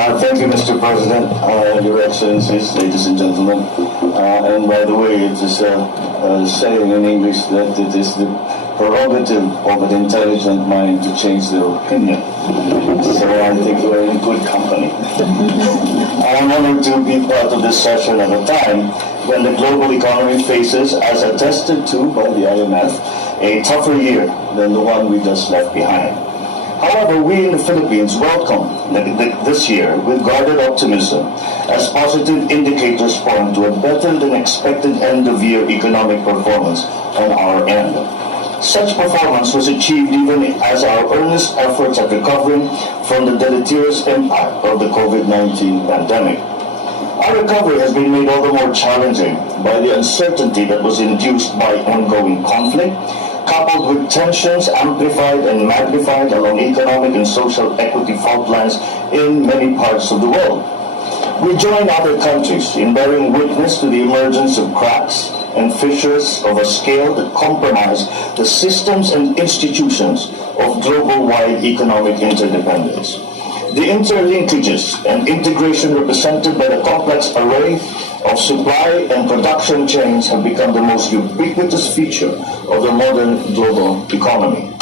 Thank you, Mr. President, Your Excellencies, ladies and gentlemen. And by the way, it is saying in English that it is the prerogative of an intelligent mind to change their opinion. So I think we're in good company. I'm honored to be part of this session at a time when the global economy faces, as attested to by the IMF, a tougher year than the one we just left behind. However, we in the Philippines welcome this year with guarded optimism as positive indicators point to a better than expected end-of-year economic performance on our end. Such performance was achieved even as our earnest efforts at recovering from the deleterious impact of the COVID-19 pandemic. Our recovery has been made all the more challenging by the uncertainty that was induced by ongoing conflict, coupled with tensions amplified and magnified along economic and social equity fault lines in many parts of the world. We join other countries in bearing witness to the emergence of cracks and fissures of a scale that compromise the systems and institutions of global-wide economic interdependence. The interlinkages and integration represented by the complex array of supply and production chains have become the most ubiquitous feature of the modern global economy.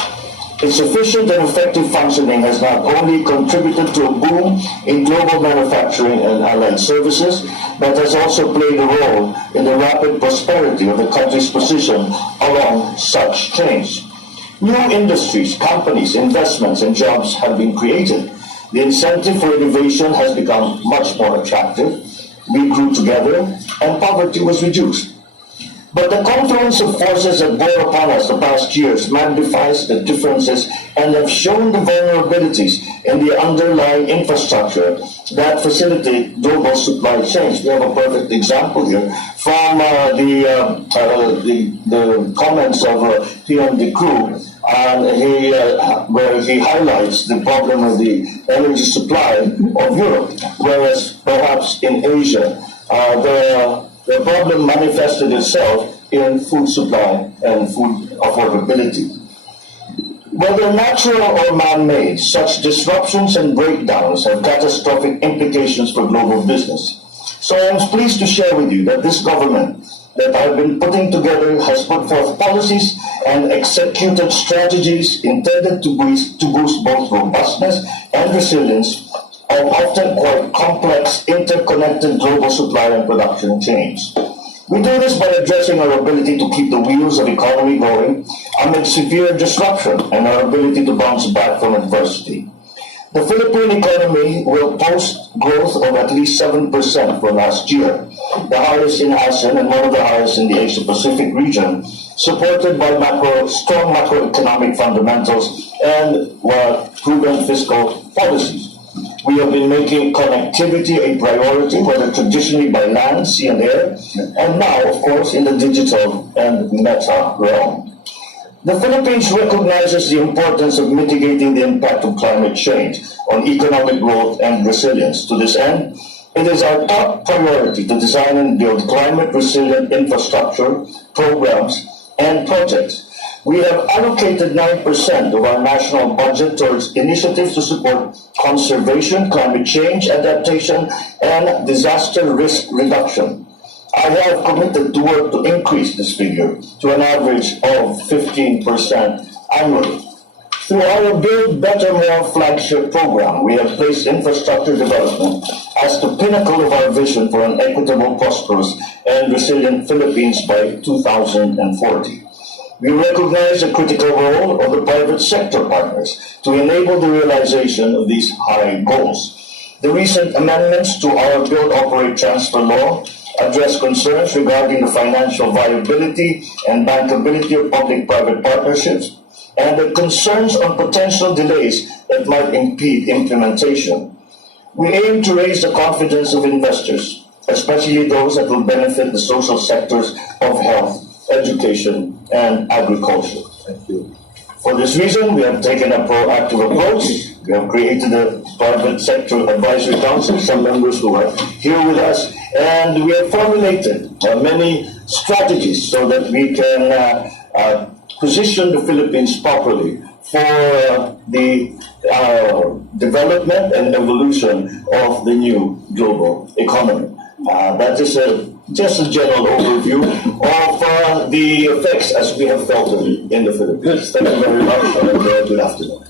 Its efficient and effective functioning has not only contributed to a boom in global manufacturing and allied services, but has also played a role in the rapid prosperity of the country's position along such chains. New industries, companies, investments, and jobs have been created. The incentive for innovation has become much more attractive. We grew together, and poverty was reduced. But the confluence of forces that bore upon us the past years magnifies the differences and have shown the vulnerabilities in the underlying infrastructure that facilitate global supply chains. We have a perfect example here from the comments of Hion de Croo, where he highlights the problem of the energy supply of Europe, whereas perhaps in Asia, the problem manifested itself in food supply and food affordability. Whether natural or man-made, such disruptions and breakdowns have catastrophic implications for global business. So I am pleased to share with you that this government that I've been putting together has put forth policies and executed strategies intended to boost both robustness and resilience of often quite complex, interconnected global supply and production chains. We do this by addressing our ability to keep the wheels of economy going amid severe disruption and our ability to bounce back from adversity. The Philippine economy will post growth of at least 7% for last year, the highest in ASEAN and one of the highest in the Asia-Pacific region, supported by strong macroeconomic fundamentals and proven fiscal policies. We have been making connectivity a priority, whether traditionally by land, sea, and air, and now, of course, in the digital and meta realm. The Philippines recognizes the importance of mitigating the impact of climate change on economic growth and resilience. To this end, it is our top priority to design and build climate-resilient infrastructure, programs, and projects. We have allocated 9% of our national budget towards initiatives to support conservation, climate change adaptation, and disaster risk reduction. I have committed to work to increase this figure to an average of 15% annually. Through our Build Better More flagship program, we have placed infrastructure development as the pinnacle of our vision for an equitable, prosperous, and resilient Philippines by 2040. We recognize the critical role of the private sector partners to enable the realization of these high goals. The recent amendments to our Build, Operate, Transfer law address concerns regarding the financial viability and bankability of public-private partnerships and the concerns on potential delays that might impede implementation. We aim to raise the confidence of investors, especially those that will benefit the social sectors of health, education, and agriculture. Thank you. For this reason, we have taken a proactive approach. We have created a private sector advisory council, some members who are here with us, and we have formulated many strategies so that we can position the Philippines properly for the development and evolution of the new global economy. That is just a general overview of the effects as we have felt them in the Philippines. Thank you very much, and good afternoon.